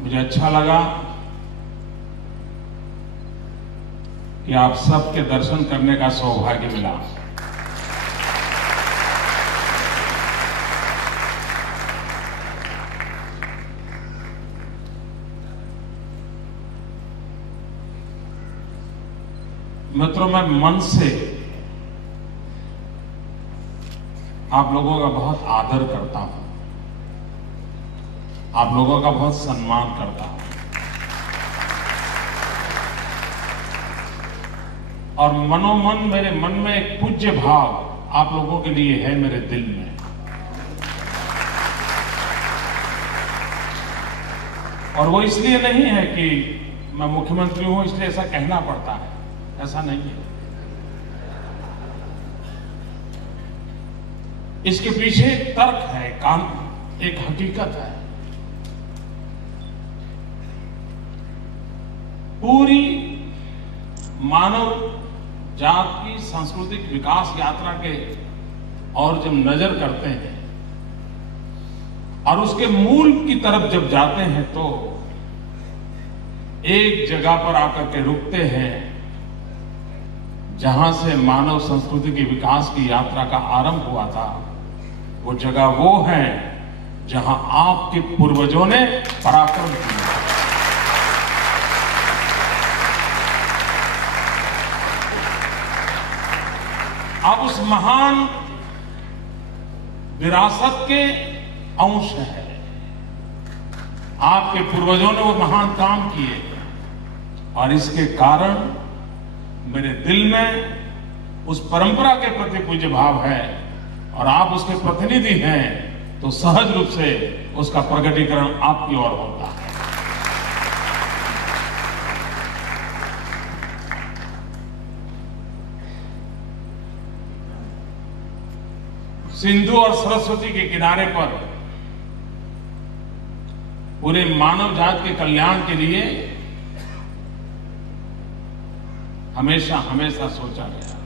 मुझे अच्छा लगा कि आप सबके दर्शन करने का सौभाग्य मिला। मित्रों, मैं मन से आप लोगों का बहुत आदर करता हूं, आप लोगों का बहुत सम्मान करता हूं और मनोमन मेरे मन में एक पूज्य भाव आप लोगों के लिए है मेरे दिल में। और वो इसलिए नहीं है कि मैं मुख्यमंत्री हूं इसलिए ऐसा कहना पड़ता है, ऐसा नहीं है। इसके पीछे एक तर्क है, एक हकीकत है। पूरी मानव जात की सांस्कृतिक विकास यात्रा के और जब नजर करते हैं और उसके मूल की तरफ जब जाते हैं तो एक जगह पर आकर के रुकते हैं जहां से मानव संस्कृति के विकास की यात्रा का आरंभ हुआ था। वो जगह वो है जहां आपके पूर्वजों ने पराक्रम किया। आप उस महान विरासत के अंश है। आपके पूर्वजों ने वो महान काम किए और इसके कारण मेरे दिल में उस परंपरा के प्रति पूज्य भाव है और आप उसके प्रतिनिधि हैं तो सहज रूप से उसका प्रकटीकरण आपकी ओर होता है। सिंधु और सरस्वती के किनारे पर पूरे मानव जात के कल्याण के लिए हमेशा हमेशा सोचा गया।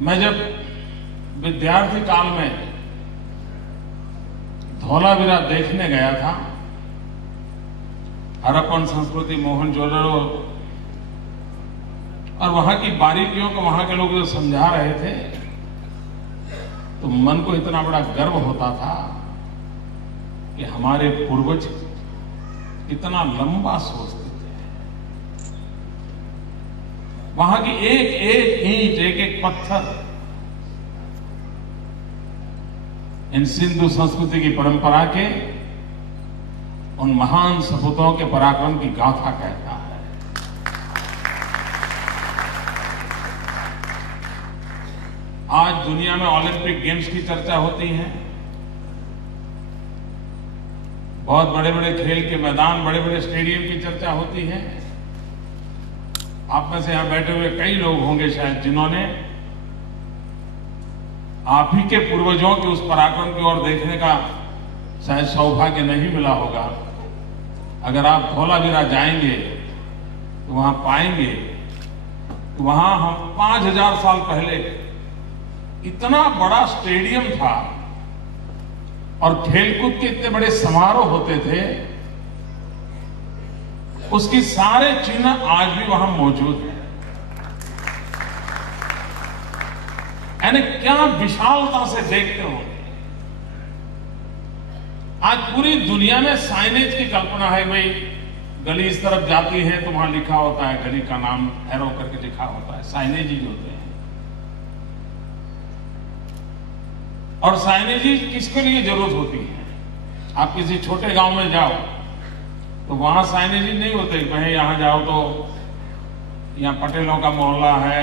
मैं जब विद्यार्थी काल में धौलावीरा देखने गया था, हड़प्पन संस्कृति, मोहनजोदड़ो और वहां की बारीकियों को वहां के लोग जो समझा रहे थे तो मन को इतना बड़ा गर्व होता था कि हमारे पूर्वज कितना लंबा सोचते थे। वहां की एक एक ईंट, एक एक पत्थर इन सिंधु संस्कृति की परंपरा के उन महान सपूतों के पराक्रम की गाथा कहता है। आज दुनिया में ओलंपिक गेम्स की चर्चा होती है, बहुत बड़े बड़े खेल के मैदान, बड़े बड़े स्टेडियम की चर्चा होती है। आप में से यहां बैठे हुए कई लोग होंगे शायद जिन्होंने आप ही के पूर्वजों के उस पराक्रम की ओर देखने का शायद सौभाग्य नहीं मिला होगा। अगर आप धौलावीरा जाएंगे तो वहां पाएंगे तो वहां हम 5000 साल पहले इतना बड़ा स्टेडियम था और खेलकूद के इतने बड़े समारोह होते थे, उसकी सारे चिन्ह आज भी वहां मौजूद हैं। यानी क्या विशालता से देखते होंगे। आज पूरी दुनिया में साइनेज की कल्पना है, भाई गली इस तरफ जाती है तो वहां लिखा होता है, गली का नाम एरो करके लिखा होता है, साइनेज ही होते हैं। और साइनेज किसके लिए जरूरत होती है? आप किसी छोटे गांव में जाओ तो वहां साइनेज नहीं होते, कहीं यहां जाओ तो यहाँ पटेलों का मोहल्ला है,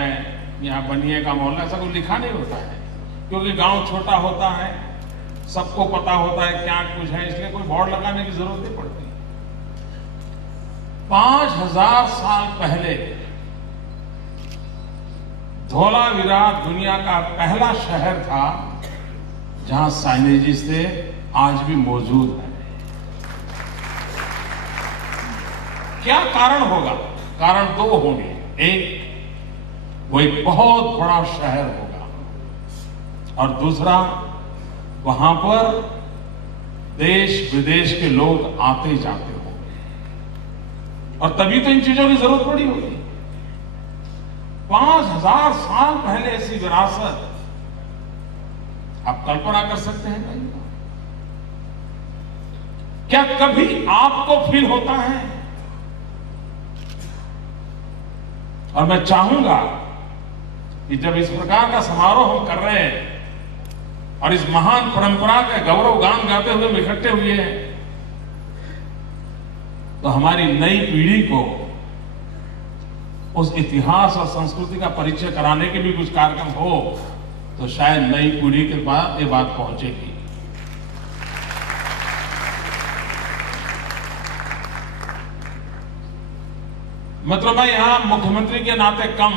यहाँ बनिए का मोहल्ला, ऐसा कुछ लिखा नहीं होता है क्योंकि गांव छोटा होता है, सबको पता होता है क्या कुछ है, इसलिए कोई बोर्ड लगाने की जरूरत नहीं पड़ती। 5000 साल पहले धौलावीरा दुनिया का पहला शहर था जहां साइनेजिस थे, आज भी मौजूद है। क्या कारण होगा? कारण दो होंगे। एक, वो एक बहुत बड़ा शहर होगा और दूसरा, वहां पर देश विदेश के लोग आते जाते होंगे और तभी तो इन चीजों की जरूरत पड़ी होगी। 5000 साल पहले ऐसी विरासत आप कल्पना कर सकते हैं कहीं? क्या कभी आपको फील होता है? और मैं चाहूंगा कि जब इस प्रकार का समारोह हम कर रहे हैं और इस महान परंपरा के गौरव गान गाते हुए इकट्ठे हुए हैं, तो हमारी नई पीढ़ी को उस इतिहास और संस्कृति का परिचय कराने के भी कुछ कार्यक्रम हो तो शायद नई पीढ़ी के पास ये बात पहुंचेगी। मतलब मैं यहां मुख्यमंत्री के नाते कम,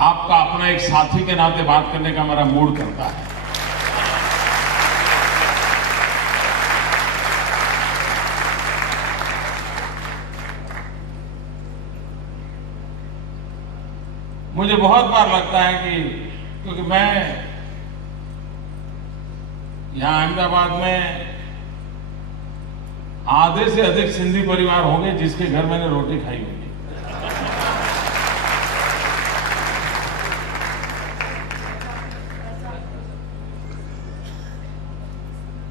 आपका अपना एक साथी के नाते बात करने का मेरा मूड करता है। मुझे बहुत बार लगता है कि क्योंकि मैं यहां अहमदाबाद में आधे से अधिक सिंधी परिवार होंगे जिसके घर मैंने रोटी खाई होगी।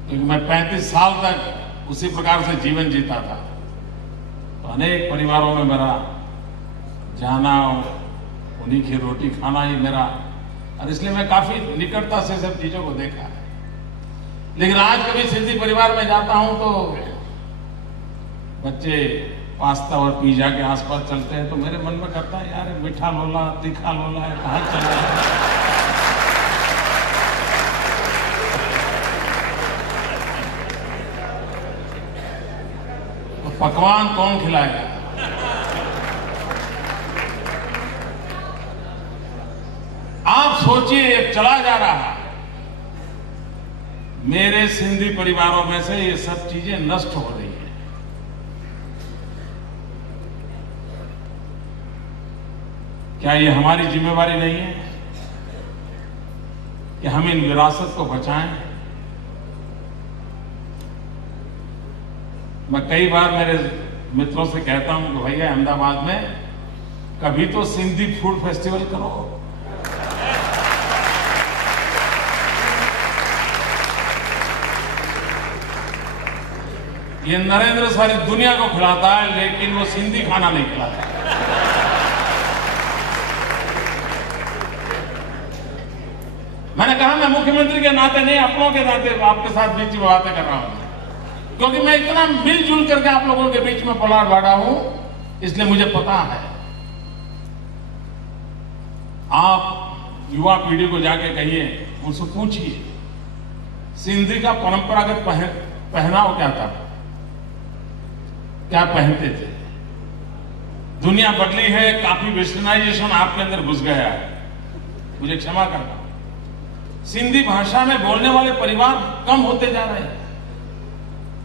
क्योंकि मैं 35 साल तक उसी प्रकार से जीवन जीता था, तो अनेक परिवारों में मेरा जाना, उन्हीं की रोटी खाना ही मेरा, और इसलिए मैं काफी निकटता से सब चीजों को देखा है। लेकिन आज कभी सिंधी परिवार में जाता हूं तो बच्चे पास्ता और पिज्जा के आसपास चलते हैं तो मेरे मन में करता है यार मीठा लोला तीखा लोला है, कहां चल रहा है? तो पकवान कौन खिलाएगा? आप सोचिए, चला जा रहा है। मेरे सिंधी परिवारों में से ये सब चीजें नष्ट हो रही हैं। क्या ये हमारी जिम्मेवारी नहीं है कि हम इन विरासत को बचाएं? मैं कई बार मेरे मित्रों से कहता हूं कि भैया अहमदाबाद में कभी तो सिंधी फूड फेस्टिवल करो। ये नरेंद्र सारी दुनिया को खिलाता है लेकिन वो सिंधी खाना नहीं खिलाता। मैंने कहा मैं मुख्यमंत्री के नाते नहीं, अपनों के नाते आपके साथ बीच में बातें कर रहा हूं, क्योंकि मैं इतना मिलजुल करके आप लोगों के बीच में पलाट बांटा हूं, इसलिए मुझे पता है। आप युवा पीढ़ी को जाके कहिए, उनसे पूछिए सिंधी का परंपरागत पहनाव क्या था, क्या पहनते थे। दुनिया बदली है, काफी वेस्टर्नाइजेशन आपके अंदर घुस गया है, मुझे क्षमा करना। सिंधी भाषा में बोलने वाले परिवार कम होते जा रहे हैं,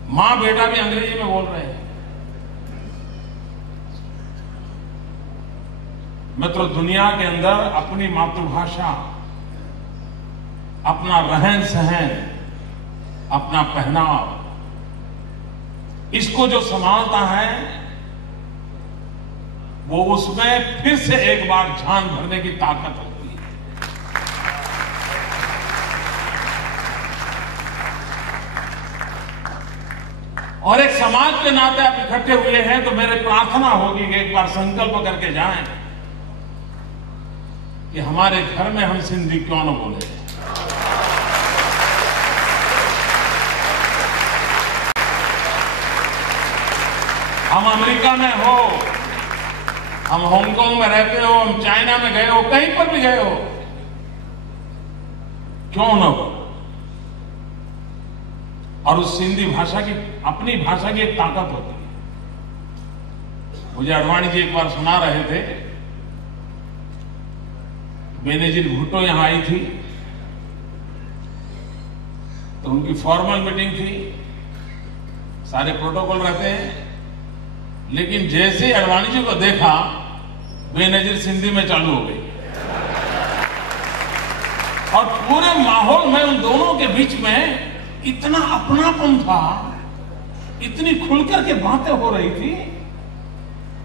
मां बेटा भी अंग्रेजी में बोल रहे हैं। मित्रों, दुनिया के अंदर अपनी मातृभाषा, अपना रहन सहन, अपना पहनाव, इसको जो संभालता है वो उसमें फिर से एक बार जान भरने की ताकत होती है। और एक समाज के नाते आप इकट्ठे हुए हैं तो मेरी प्रार्थना होगी कि एक बार संकल्प करके जाएं कि हमारे घर में हम सिंधी क्यों न बोले। हम अमेरिका में हो, हम हांगकांग में रहते हो, हम चाइना में गए हो, कहीं पर भी गए हो, क्यों न हो। और उस सिंधी भाषा की, अपनी भाषा की एक ताकत होती है। मुझे अडवाणी जी एक बार सुना रहे थे, बेनजीर भुट्टो यहां आई थी तो उनकी फॉर्मल मीटिंग थी, सारे प्रोटोकॉल रहते हैं, लेकिन जैसे अडवाणी जी को देखा बेनजीर सिंधी में चालू हो गई और पूरे माहौल में उन दोनों के बीच में इतना अपनापन था, इतनी खुलकर के बातें हो रही थी।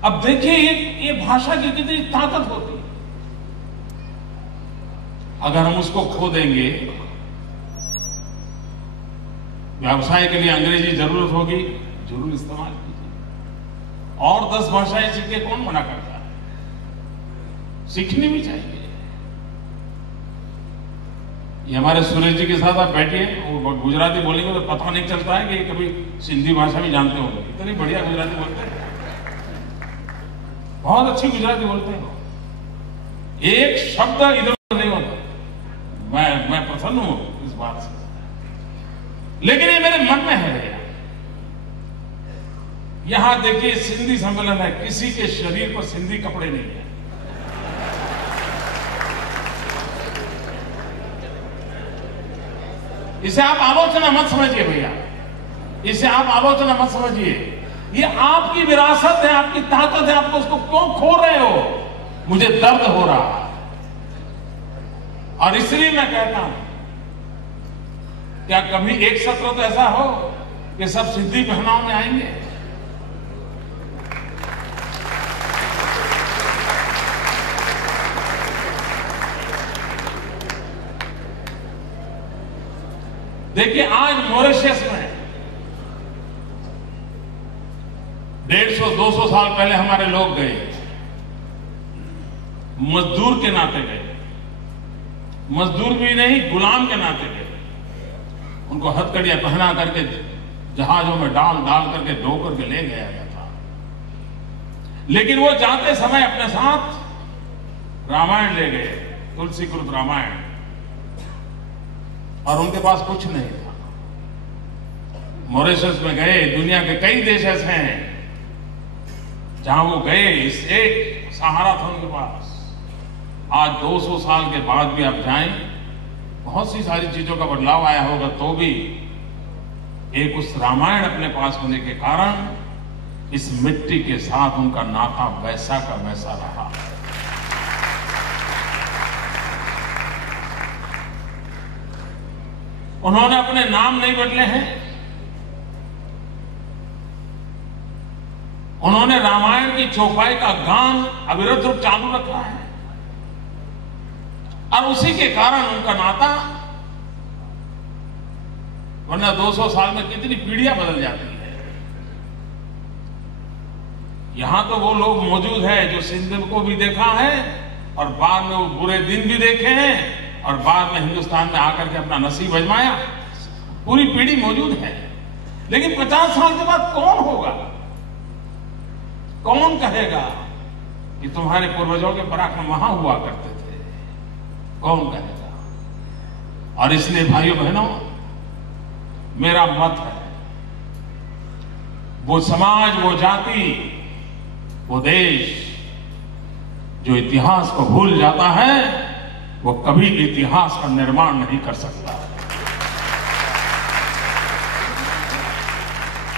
अब देखिए ये भाषा की कितनी ताकत होती है। अगर हम उसको खो देंगे, व्यवसाय के लिए अंग्रेजी जरूरत होगी, जरूर इस्तेमाल कीजिए। और 10 भाषाएं सीखे, कौन मना करता है? सीखनी भी चाहिए। ये हमारे सुरेश जी के साथ आप बैठिए, वो गुजराती बोलेंगे तो पता नहीं चलता है कि कभी सिंधी भाषा भी जानते होंगे। इतनी बढ़िया गुजराती बोलते हैं, बहुत अच्छी गुजराती बोलते हैं, एक शब्द इधर नहीं होता। मैं प्रसन्न हूं इस बात से, लेकिन ये मेरे मन में है भैया। यहां देखिए सिंधी सम्मेलन है, किसी के शरीर पर सिंधी कपड़े नहीं है। इसे आप आलोचना मत समझिए भैया, इसे आप आलोचना मत समझिए। ये आपकी विरासत है, आपकी ताकत है। आप उसको क्यों खो रहे हो? मुझे दर्द हो रहा है। और इसलिए मैं कहता हूं, क्या कभी एक सत्र तो ऐसा हो कि सब सिंधी पहनाव में आएंगे? देखिए आज मॉरिशस में 150-200 साल पहले हमारे लोग गए, मजदूर के नाते गए, मजदूर भी नहीं गुलाम के नाते गए। उनको हथकड़ियां पहना करके जहाजों में डाल करके ढो करके ले गया गया था। लेकिन वो जाते समय अपने साथ रामायण ले गए, तुलसीकृत रामायण, और उनके पास कुछ नहीं था। मॉरिशस में गए, दुनिया के कई देश ऐसे हैं जहां वो गए, इस एक सहारा था उनके पास। आज 200 साल के बाद भी आप जाएं, बहुत सी सारी चीजों का बदलाव आया होगा, तो भी एक उस रामायण अपने पास होने के कारण इस मिट्टी के साथ उनका नाता वैसा का वैसा रहा। उन्होंने अपने नाम नहीं बदले हैं, उन्होंने रामायण की चौपाई का गान अविरत रूप चालू रखा है, और उसी के कारण उनका नाता, वरना 200 साल में कितनी पीढ़ियां बदल जाती है। यहां तो वो लोग मौजूद हैं जो सिंध को भी देखा है और बाद में वो बुरे दिन भी देखे हैं और बाद में हिंदुस्तान में आकर के अपना नसीब आजमाया। पूरी पीढ़ी मौजूद है। लेकिन 50 साल के बाद कौन होगा? कौन कहेगा कि तुम्हारे पूर्वजों के पराक्रम वहां हुआ करते थे? कौन कहेगा? और इसलिए भाइयों बहनों, मेरा मत है, वो समाज, वो जाति, वो देश जो इतिहास को भूल जाता है, वो कभी इतिहास का निर्माण नहीं कर सकता।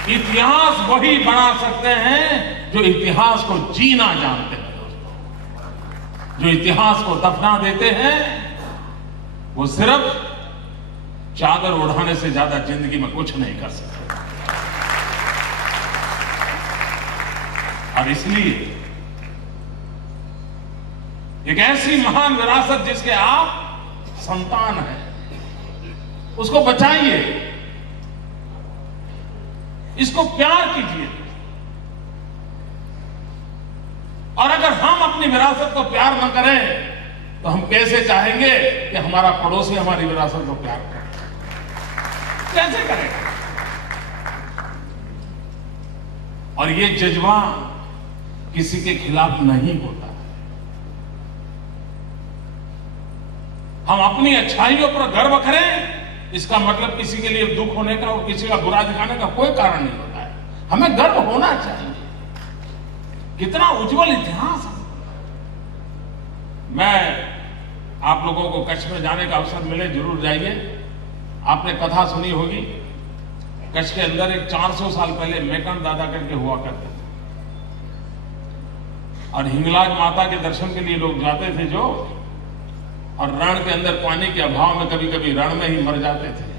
इतिहास वही बना सकते हैं जो इतिहास को जीना जानते हैं दोस्तों। जो इतिहास को दफना देते हैं, वो सिर्फ चादर उड़ाने से ज्यादा जिंदगी में कुछ नहीं कर सकते। और इसलिए एक ऐसी महान विरासत जिसके आप संतान हैं, उसको बचाइए, इसको प्यार कीजिए। और अगर हम अपनी विरासत को प्यार न करें तो हम कैसे चाहेंगे कि हमारा पड़ोसी हमारी विरासत को प्यार करे? कैसे करेगा? और ये जज्बा किसी के खिलाफ नहीं होता। हम अपनी अच्छाइयों पर गर्व करें, इसका मतलब किसी के लिए दुख होने का और किसी का बुरा दिखाने का कोई कारण नहीं होता है। हमें गर्व होना चाहिए। कितना उज्जवल इतिहास है। मैं आप लोगों को कच्छ में जाने का अवसर मिले, जरूर जाइए। आपने कथा सुनी होगी, कच्छ के अंदर एक 400 साल पहले मेकन दादा करके हुआ करते थे, और हिंगलाज माता के दर्शन के लिए लोग जाते थे। जो और रण के अंदर पानी के अभाव में कभी कभी रण में ही मर जाते थे।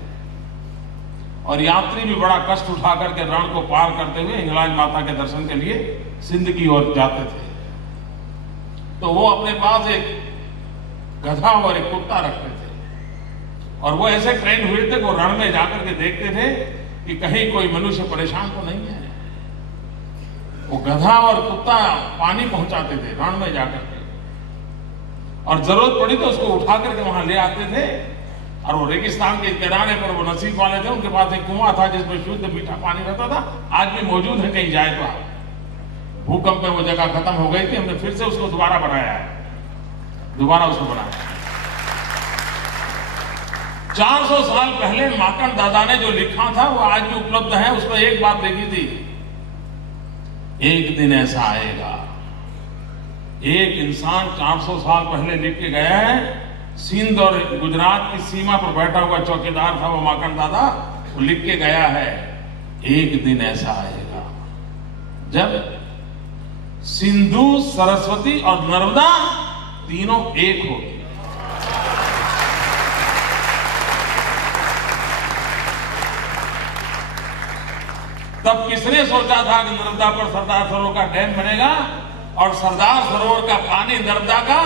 और यात्री भी बड़ा कष्ट उठा करके रण को पार करते हुए हिंगलाज माता के दर्शन के लिए सिंध की ओर जाते थे। तो वो अपने पास एक गधा और एक कुत्ता रखते थे, और वो ऐसे ट्रेन हुए थे, वो रण में जाकर के देखते थे कि कहीं कोई मनुष्य परेशान तो नहीं है। वो गधा और कुत्ता पानी पहुंचाते थे रण में जाकर के, और जरूरत पड़ी तो उसको उठा करके वहां ले आते थे। और वो रेगिस्तान के किनारे पर वो नसीब वाले थे, उनके पास एक कुआं था जिसमें शुद्ध मीठा पानी रहता था, आज भी मौजूद है, कहीं जाए तो आप। भूकंप में वो जगह खत्म हो गई थी, हमने फिर से उसको दोबारा बनाया है, दोबारा उसको बनाया। 400 साल पहले माकन दादा ने जो लिखा था वो आज भी उपलब्ध है। उसमें एक बात लिखी थी, एक दिन ऐसा आएगा। एक इंसान 400 साल पहले लिख के गया है, सिंध और गुजरात की सीमा पर बैठा हुआ चौकीदार था वो माकन दादा, वो लिख के गया है, एक दिन ऐसा आएगा जब सिंधु, सरस्वती और नर्मदा तीनों एक होगी। तब किसने सोचा था कि नर्मदा पर सरदार सरोवर का डैम बनेगा, और सरदार सरोवर का पानी नर्मदा का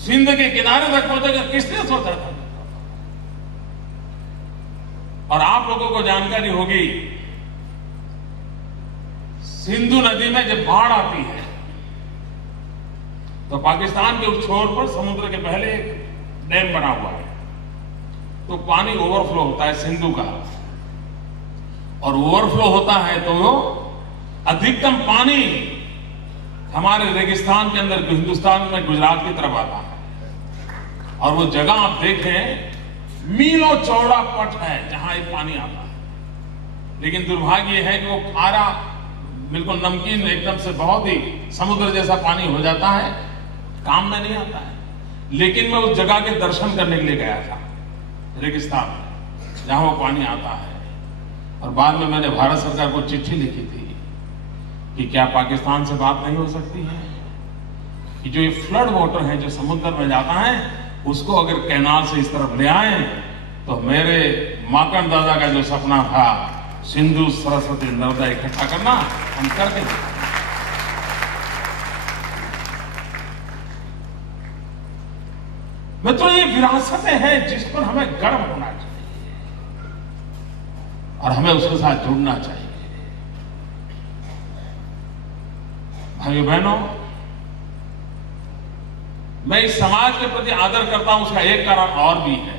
सिंध के किनारे तक पहुंचेगा? किसने सोचा था? और आप लोगों को जानकारी होगी, सिंधु नदी में जब बाढ़ आती है तो पाकिस्तान के उस छोर पर समुद्र के पहले एक डैम बना हुआ है, तो पानी ओवरफ्लो होता है सिंधु का, और ओवरफ्लो होता है तो अधिकतम पानी हमारे रेगिस्तान के अंदर हिंदुस्तान में गुजरात की तरफ आता है। और वो जगह आप देखें, मीलों चौड़ा पट है जहां ये पानी आता है। लेकिन दुर्भाग्य यह है कि वो खारा, बिल्कुल नमकीन, एकदम से बहुत ही समुद्र जैसा पानी हो जाता है, काम में नहीं आता है। लेकिन मैं उस जगह के दर्शन करने के लिए गया था रेगिस्तान में, जहां वो पानी आता है। और बाद में मैंने भारत सरकार को चिट्ठी लिखी थी कि क्या पाकिस्तान से बात नहीं हो सकती है कि जो ये फ्लड वाटर है जो समुद्र में जाता है, उसको अगर कैनाल से इस तरफ ले आए तो मेरे माकन दादा का जो सपना था सिंधु, सरस्वती, नर्मदा इकट्ठा करना, हम करके देखें। मित्रों, ये विरासतें हैं जिस पर हमें गर्व होना चाहिए और हमें उसके साथ जुड़ना चाहिए। भाइयों बहनों, मैं इस समाज के प्रति आदर करता हूं, उसका एक कारण और भी है।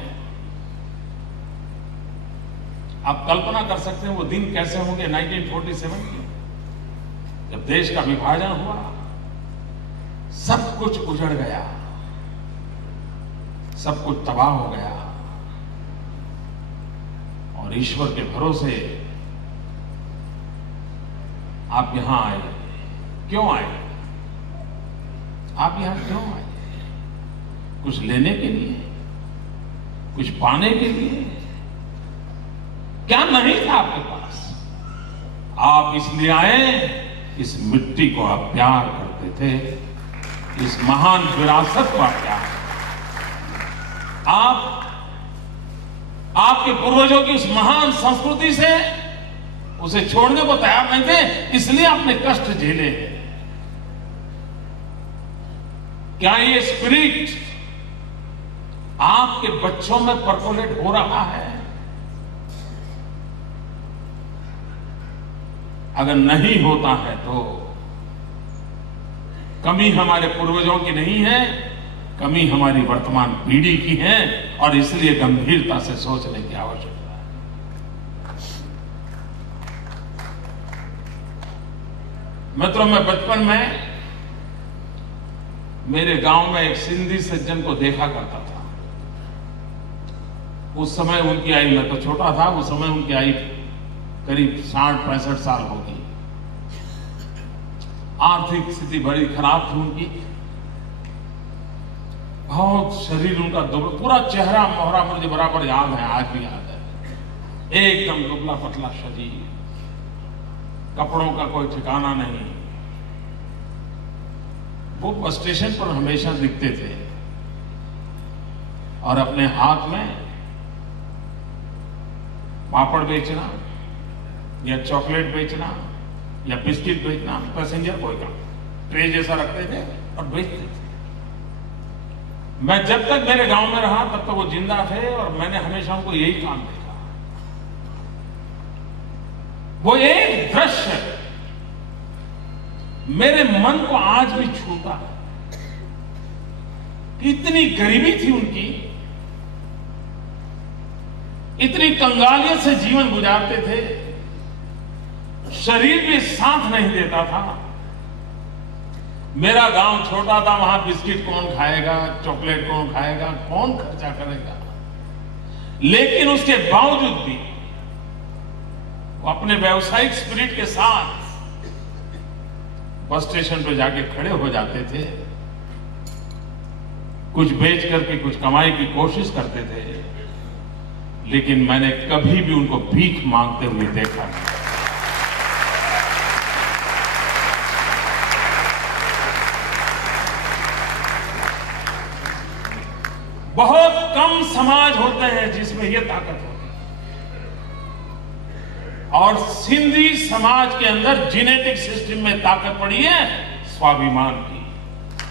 आप कल्पना कर सकते हैं वो दिन कैसे होंगे 1947 के, जब देश का विभाजन हुआ, सब कुछ उजड़ गया, सब कुछ तबाह हो गया, और ईश्वर के भरोसे आप यहां आए। क्यों आए? आप यहां क्यों आए? कुछ लेने के लिए, कुछ पाने के लिए? क्या नहीं था आपके पास? आप इसलिए आए, इस मिट्टी को आप प्यार करते थे, इस महान विरासत को आप प्यार करते। आपके पूर्वजों की उस महान संस्कृति से उसे छोड़ने को तैयार नहीं थे, इसलिए आपने कष्ट झेले हैं। क्या ये स्पिरिट आपके बच्चों में परकोलेट हो रहा है? अगर नहीं होता है तो कमी हमारे पूर्वजों की नहीं है, कमी हमारी वर्तमान पीढ़ी की है, और इसलिए गंभीरता से सोचने की आवश्यकता है। मित्रों, मैं बचपन में मेरे गांव में एक सिंधी सज्जन को देखा करता था। उस समय उनकी आयु, मैं तो छोटा था, उस समय उनकी आयु करीब 60-65 साल होगी। आर्थिक स्थिति बड़ी खराब थी उनकी, बहुत शरीर उनका दुबला, पूरा चेहरा मोहरा मुझे बराबर याद है, आज भी याद है। एकदम दुबला पतला शरीर, कपड़ों का कोई ठिकाना नहीं। वो बस स्टेशन पर हमेशा दिखते थे। और अपने हाथ में पापड़ बेचना या चॉकलेट बेचना या बिस्किट बेचना पैसेंजर बॉय का ट्रे जैसा रखते थे और बेचते थे। मैं जब तक मेरे गांव में रहा तब तक वो जिंदा थे और मैंने हमेशा उनको यही काम देखा। वो एक दृश्य मेरे मन को आज भी छूता है। इतनी गरीबी थी उनकी, इतनी कंगालियत से जीवन गुजारते थे, शरीर भी साथ नहीं देता था। मेरा गांव छोटा था, वहां बिस्किट कौन खाएगा, चॉकलेट कौन खाएगा, कौन खर्चा करेगा। लेकिन उसके बावजूद भी वो अपने व्यावसायिक स्पिरिट के साथ बस स्टेशन पर जाके खड़े हो जाते थे, कुछ बेच करके कुछ कमाई की कोशिश करते थे। लेकिन मैंने कभी भी उनको भीख मांगते हुए देखा नहीं। बहुत कम समाज होते हैं जिसमें यह ताकत होती है, और सिंधी समाज के अंदर जेनेटिक सिस्टम में ताकत पड़ी है स्वाभिमान की।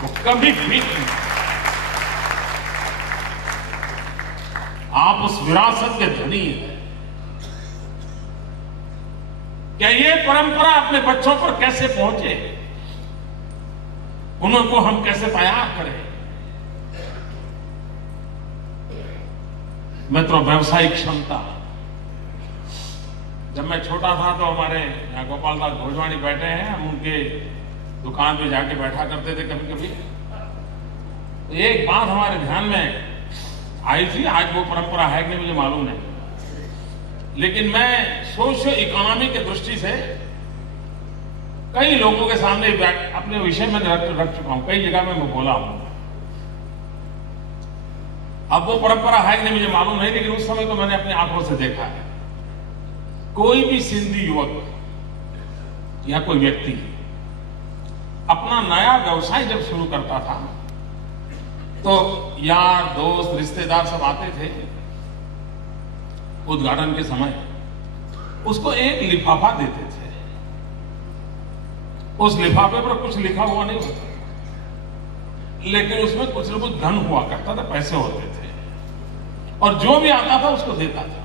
वो कभी भी नहीं। आप उस विरासत के धनी हैं। क्या ये परंपरा अपने बच्चों पर कैसे पहुंचे, उनको हम कैसे तैयार करें। मित्रों, व्यवसायिक क्षमता। जब मैं छोटा था तो हमारे यहाँ गोपाल दास भोजवानी बैठे हैं, हम उनके दुकान पे जाके बैठा करते थे कभी कभी। तो एक बात हमारे ध्यान में आई थी, आज वो परंपरा है कि नहीं मुझे मालूम नहीं, लेकिन मैं सोशियो इकोनॉमी की दृष्टि से कई लोगों के सामने अपने विषय में रख चुका हूं, कई जगह में मैं बोला हूं। अब वो परंपरा है कि नहीं मुझे मालूम नहीं, लेकिन उस समय तो मैंने अपनी आंखों से देखा है। कोई भी सिंधी युवक या कोई व्यक्ति अपना नया व्यवसाय जब शुरू करता था तो यार दोस्त रिश्तेदार सब आते थे उद्घाटन के समय, उसको एक लिफाफा देते थे। उस लिफाफे पर कुछ लिखा हुआ नहीं होता, लेकिन उसमें कुछ न कुछ धन हुआ करता था, पैसे होते थे, और जो भी आता था उसको देता था।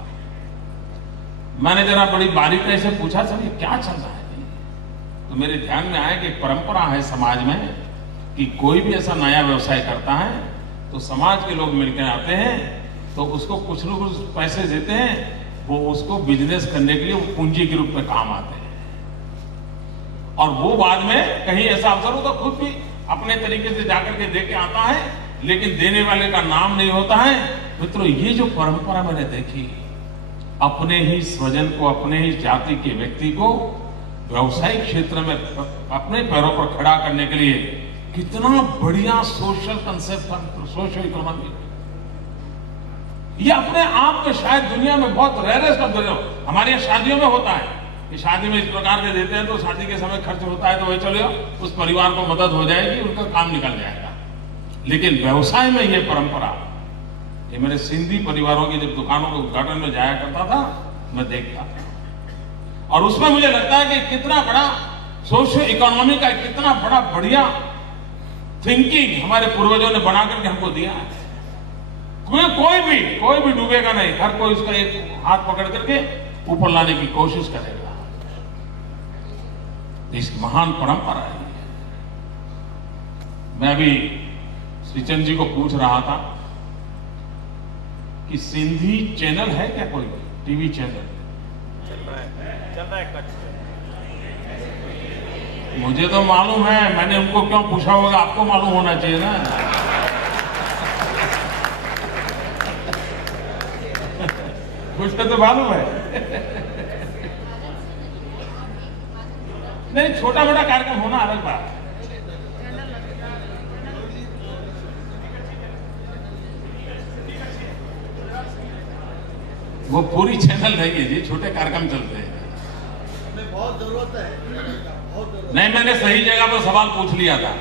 मैंने जरा बड़ी बारीकी से पूछा, सर ये क्या चल रहा है? तो मेरे ध्यान में आया कि एक परंपरा है समाज में कि कोई भी ऐसा नया व्यवसाय करता है तो समाज के लोग मिलकर आते हैं तो उसको कुछ न कुछ पैसे देते हैं, वो उसको बिजनेस करने के लिए वो पूंजी के रूप में काम आते हैं। और वो बाद में कहीं ऐसा अवसर हो तो खुद भी अपने तरीके से जाकर के दे के आता है, लेकिन देने वाले का नाम नहीं होता है। मित्रों, ये जो परंपरा मैंने देखी, अपने ही स्वजन को, अपने ही जाति के व्यक्ति को व्यवसायिक क्षेत्र में अपने पैरों पर खड़ा करने के लिए कितना बढ़िया सोशल कंसेप्ट था, सोशल इकोनॉमी। ये अपने आप में शायद दुनिया में बहुत रेयरेस्ट ऑफ द, हमारे यहाँ शादियों में होता है कि शादी में इस प्रकार के देते हैं तो शादी के समय खर्च होता है तो वही चलो उस परिवार को मदद हो जाएगी, उनका काम निकल जाएगा। लेकिन व्यवसाय में ये परंपरा, ये मेरे सिंधी परिवारों की जब दुकानों के उद्घाटन में जाया करता था, मैं देखता था, और उसमें मुझे लगता है कि कितना बड़ा सोशियो इकोनॉमी का कितना बड़ा बढ़िया थिंकिंग हमारे पूर्वजों ने बना करके हमको दिया है। कोई भी डूबेगा नहीं, हर कोई उसका एक हाथ पकड़ करके ऊपर लाने की कोशिश करेगा। इस महान परंपरा है। मैं अभी श्रीचंद जी को पूछ रहा था कि सिंधी चैनल है क्या, कोई टीवी चैनल? चल रहा है कट। मुझे तो मालूम है, मैंने उनको क्यों पूछा होगा, आपको मालूम होना चाहिए ना। मुझे तो मालूम है। नहीं, छोटा मोटा कार्यक्रम होना अलग बात है। वो पूरी चैनल नहीं है जी, छोटे कार्यक्रम चलते हैं। बहुत जरूरत है, बहुत जरूरत। नहीं, मैंने सही जगह पर सवाल पूछ लिया था।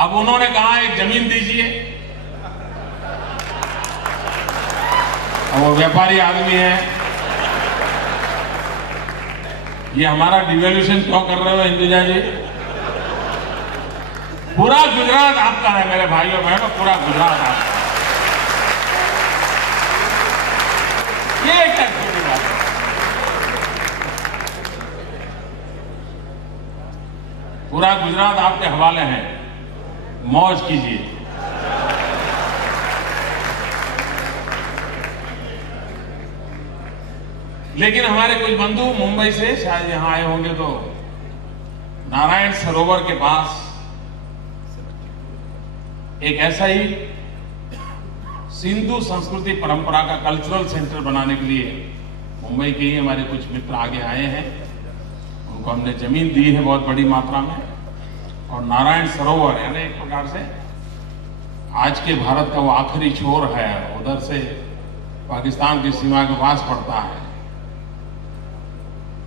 अब उन्होंने कहा एक जमीन दीजिए। अब वो व्यापारी आदमी है, ये हमारा डिवैल्यूएशन क्यों कर रहे हो हिंदुजा जी? पूरा गुजरात आपका है मेरे भाइयों बहनों, पूरा गुजरात आपका। ये क्या छोटी बात है? पूरा गुजरात आपके हवाले है, मौज कीजिए। लेकिन हमारे कुछ बंधु मुंबई से शायद यहां आए होंगे, तो नारायण सरोवर के पास एक ऐसा ही सिंधु संस्कृति परंपरा का कल्चरल सेंटर बनाने के लिए मुंबई के ही हमारे कुछ मित्र आगे आए हैं। उनको हमने जमीन दी है बहुत बड़ी मात्रा में, और नारायण सरोवर यानी एक प्रकार से आज के भारत का वो आखिरी छोर है, उधर से पाकिस्तान की सीमा के पास पड़ता है,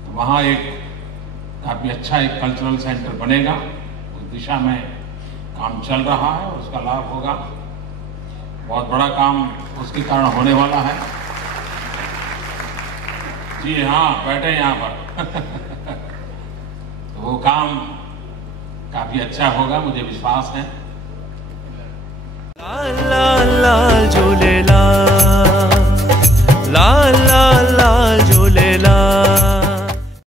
तो वहां एक काफी अच्छा एक कल्चरल सेंटर बनेगा। उस दिशा में काम चल रहा है, उसका लाभ होगा। बहुत बड़ा काम उसके कारण होने वाला है। जी हाँ, बैठे यहाँ पर तो वो काम काफी अच्छा होगा, मुझे विश्वास है। लाल लाल झूलेलाल।